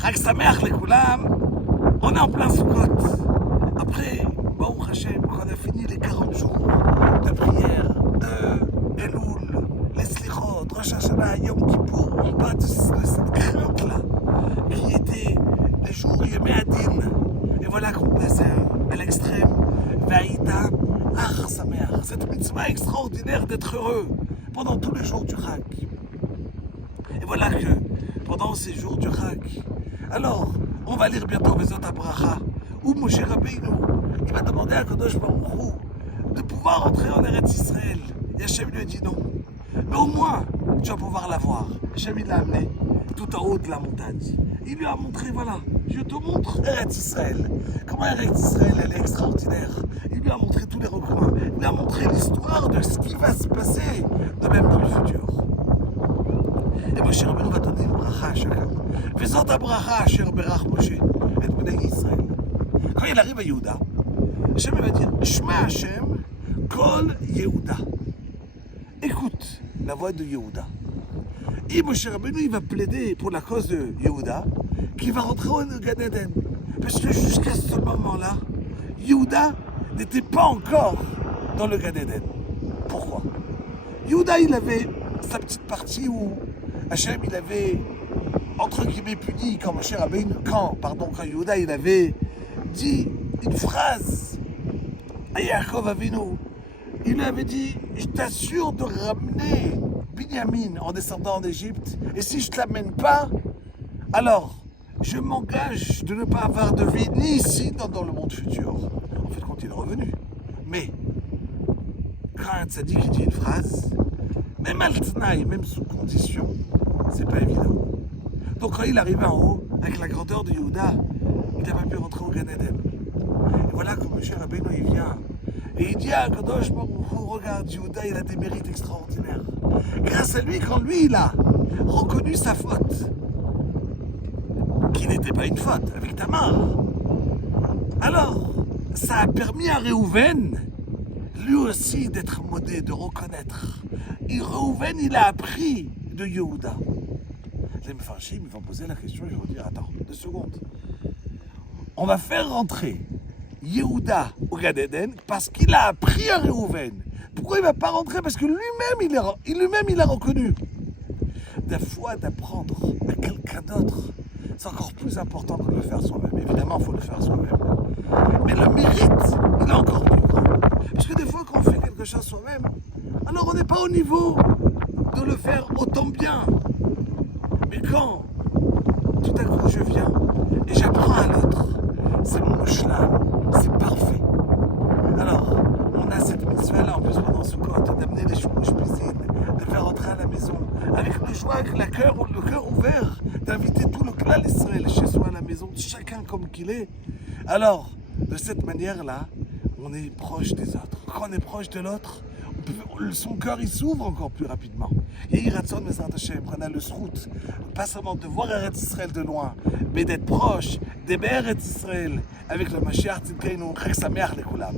Chag Sameach lekoulam, on est en plein Sukkot. Après, Baruch Hashem, quand on a fini les 40 jours de prière, Elul, les Slichot, Rosh Hashanah, Yom Kippour, on bat de cette crainte-là, qui était les jours Yemei Adin. Et voilà qu'on passe à l'extrême, Vaïta, Chag Sameach, cette mitzvah extraordinaire d'être heureux pendant tous les jours du Chag. Et voilà que pendant ces jours du Chag, alors on va lire bientôt Vezot HaBracha, où Moshe Rabbeinu, il va demander à Kadosh Baruch Hu de pouvoir entrer en Eretz Israël. Et Hachem lui a dit non. Mais au moins, tu vas pouvoir la voir. Hachem il l'a amené tout en haut de la montagne. Il lui a montré, voilà, je te montre Eretz Israël. Comment Eretz Israël, elle est extraordinaire. Il lui a montré tous les recoins. Il lui a montré l'histoire de ce qui va se passer, de même dans le futur. Et Moshe Rabbeinu va donner une bracha à chacun. Vezot HaBracha asher berach Moshe et bnei Israël. Quand il arrive à Yehuda, Hachem va dire Shema Hachem Kol Yehuda. Écoute la voix de Yehuda. Et Moshe Rabbeinu, il va plaider pour la cause de Yehuda, qui va rentrer au Gan Eden. Parce que jusqu'à ce moment-là, Yehuda n'était pas encore dans le Gan Eden. Pourquoi? Yehuda, il avait sa petite partie où Hachem, il avait, entre guillemets, puni quand Moshe Rabbeinu, quand Yehuda, il avait dit une phrase à Yaakov Avinu. Il lui avait dit, je t'assure de ramener Binyamin en descendant en Égypte, et si je ne te l'amène pas, alors je m'engage de ne pas avoir de vie ni ici, ni dans le monde futur. En fait, quand il est revenu. Mais, quand un tzaddik dit une phrase, même al-tnaï, même sous condition, c'est pas évident. Donc quand il arrive en haut, avec la grandeur de Yehuda, il n'a pas pu rentrer au Gan Eden. Et voilà que Moshe Rabbeinu, il vient. Et il dit à Kadosh Baruch Hu, regarde, Yehuda, il a des mérites extraordinaires. Grâce à lui, quand lui, il a reconnu sa faute, qui n'était pas une faute, avec Tamar, alors, ça a permis à Réhouven, lui aussi, d'être modé, de reconnaître. Et Réhouven, il a appris de Yehuda. Les Mefarshim, ils vont poser la question, ils vont dire, attends, 2 secondes. On va faire rentrer Yehuda au Gan Eden parce qu'il a appris à Réhouven. Pourquoi il ne va pas rentrer? Parce que lui-même, il a reconnu. Des fois, d'apprendre à quelqu'un d'autre, c'est encore plus important que de le faire soi-même. Évidemment, il faut le faire soi-même. Mais le mérite, il est encore plus grand. Parce que des fois, quand on fait quelque chose soi-même, alors on n'est pas au niveau de le faire autant bien. Mais quand, tout à coup, je viens et j'apprends à l'autre, c'est mon shlam, c'est parfait. Alors, on a cette mitzvah-là, en plus pendant Sukkot, d'amener les chourouches cuisine, de faire rentrer à la maison, avec le joie, avec le cœur ouvert, d'inviter tout le clan Israël chez soi à la maison, chacun comme qu'il est. Alors, de cette manière-là, on est proche des autres. Quand on est proche de l'autre, son cœur il s'ouvre encore plus rapidement. Et il ratson Bezrat Hashem, qu'on a le srout, pas seulement de voir Eretz Israël de loin, mais d'être proche des Eretz Israël avec le Mashiach Tzidkeinu, Chag Sameach lekoulam.